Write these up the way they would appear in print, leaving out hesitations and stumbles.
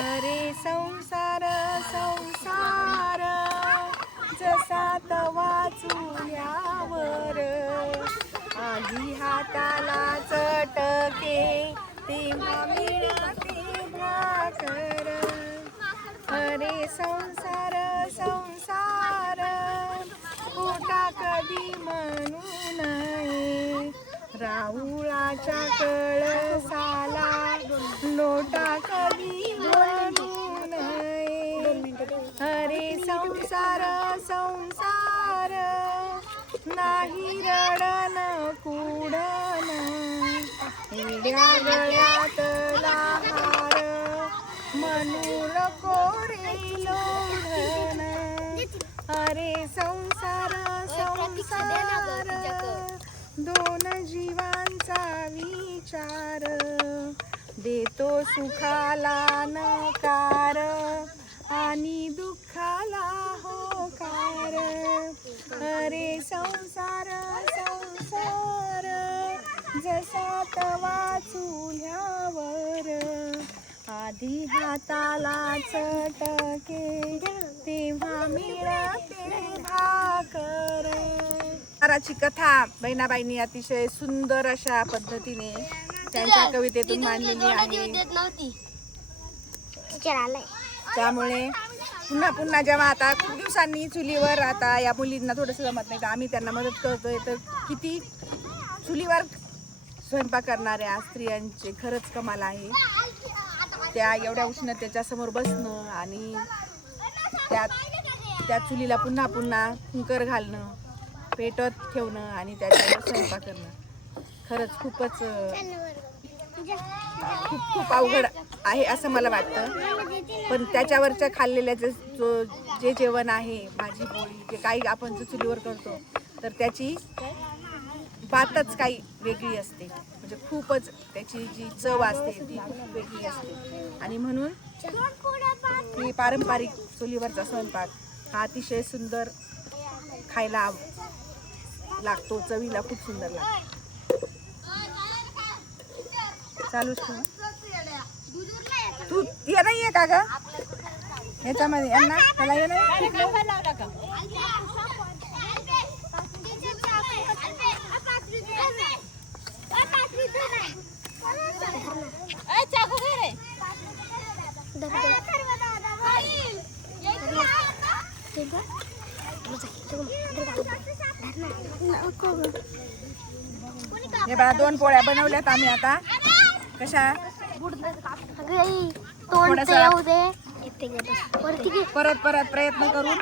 अरे संसार संसार जसा तवा चुल्यावर आधी हाताला चटके तेव्हा मिळते भाकर. अरे संसार संसार खोटा कधी म्हणू नये, राहुळाच्या कळसाला लोटा कधी म्हणू नये. अरे संसार संसार नाही रडण कुडण, एवढ्या गळ्यातला हार म्हणून कोरे लोढण. अरे संसार संसार दोन जीवांचा विचार, देतो सुखाला नकार आणि दुःखाला होकार. अरे संसार संसार जसा तवा चुल्यावर आधी हाताला चटके तेव्हा मिळते भाकर. ची कथा बहिणाबाईंनी अतिशय सुंदर अशा पद्धतीने त्यांच्या कवितेतून मांडलेली आहे. त्यामुळे पुन्हा पुन्हा जेव्हा आता खूप दिवसांनी चुलीवर आता या मुलींना थोडंसं जमत नाही तर आम्ही त्यांना मदत करतोय, तर किती चुलीवर स्वयंपाक करणाऱ्या स्त्रियांचे खरंच कमाल आहे. त्या एवढ्या उष्णतेच्या समोर बसणं आणि त्या चुलीला पुन्हा पुन्हा कुंकर घालणं, पेटत ठेवणं आणि त्याच्यावर स्वयंपाक करणं खरंच खूपच खूप खूप अवघड आहे असं मला वाटतं. पण त्याच्यावरच्या खाल्लेल्या जे जेवण आहे, भाजी पोळी जे काही आपण जो चुलीवर करतो तर त्याची बातच काही वेगळी असते. म्हणजे खूपच त्याची जी चव असते ती खूप वेगळी असते. आणि म्हणून ही पारंपरिक चुलीवरचा स्वयंपाक हा अतिशय सुंदर खायला लागतो, चवीला खूप सुंदर लागतो. चालूच तू ये नाही आहे का ग ह्याच्यामध्ये यांना त्याला ये नाही. हे बघा 2 पोळ्या बनवल्यात आम्ही आता. कशा परत परत प्रयत्न करून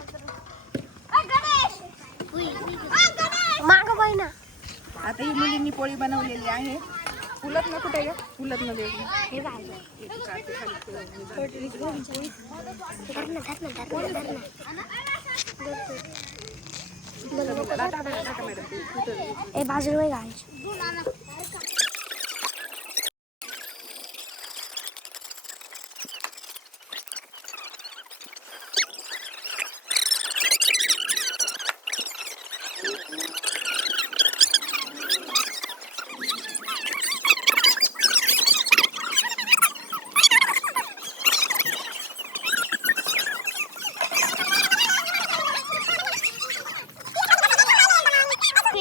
आता ही मुलींनी पोळी बनवलेली आहे. उलट न कुठे उलट न दे बाजूला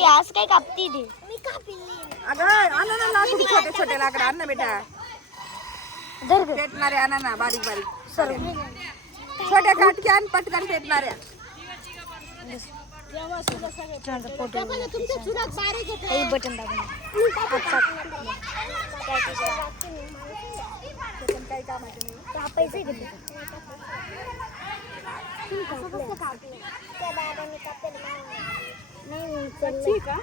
आज काय कापती दे. अगं आणा ना लाकूड, छोटे छोटे लाकडं आण ना बेटा. पेटणारे आणा ना, बारीक बारीक छोट्या काटक्या आण, पटकन पेटणाऱ्या. बटन दाबून काही कामाचं नाही. कापायचं नाही का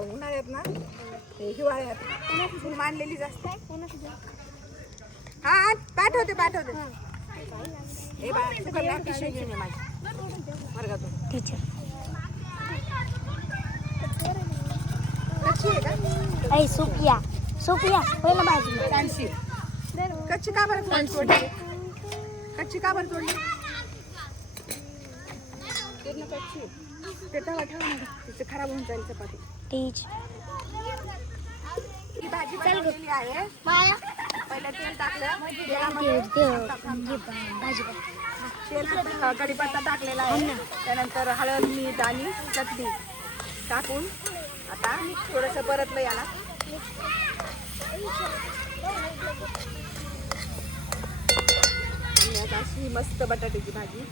उन्हाळ्यात ना हिवाळ्यात मांडलेली जास्त. हा पाठवते पाठवते. ए बा सुकन्या पिशवी घेऊन ये माझी वर्गातून. टीचर कच्ची आहे का? ऐ सोफिया सोफिया पहिला भाजी फॅन्सी. कच्ची का बरं तोडली? कच्ची का बरं तोडली? पूर्ण कच्ची. ते तवा ठेव ना, तिथे खराब होऊन जाईल चपाती. टीच ही भाजी बनवलेली आहे. पहिलं तेल टाकलं, भाजी तेल कढीपत्ता टाकलेला आहे. त्यानंतर हळद, मीठ आणि चटणी टाकून आता थोडंसं परतलं याला. आणि आता अशी मस्त बटाट्याची भाजी.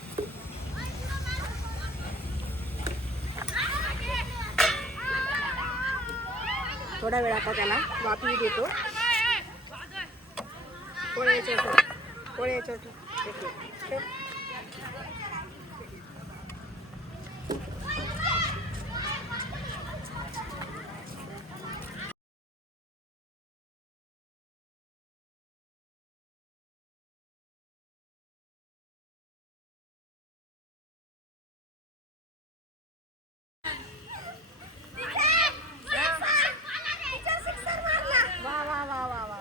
थोडा वेळ आता त्याला वाफी देतो. पोळ्याच्या वा वा वा वा वा.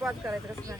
पॉज करायचं कसं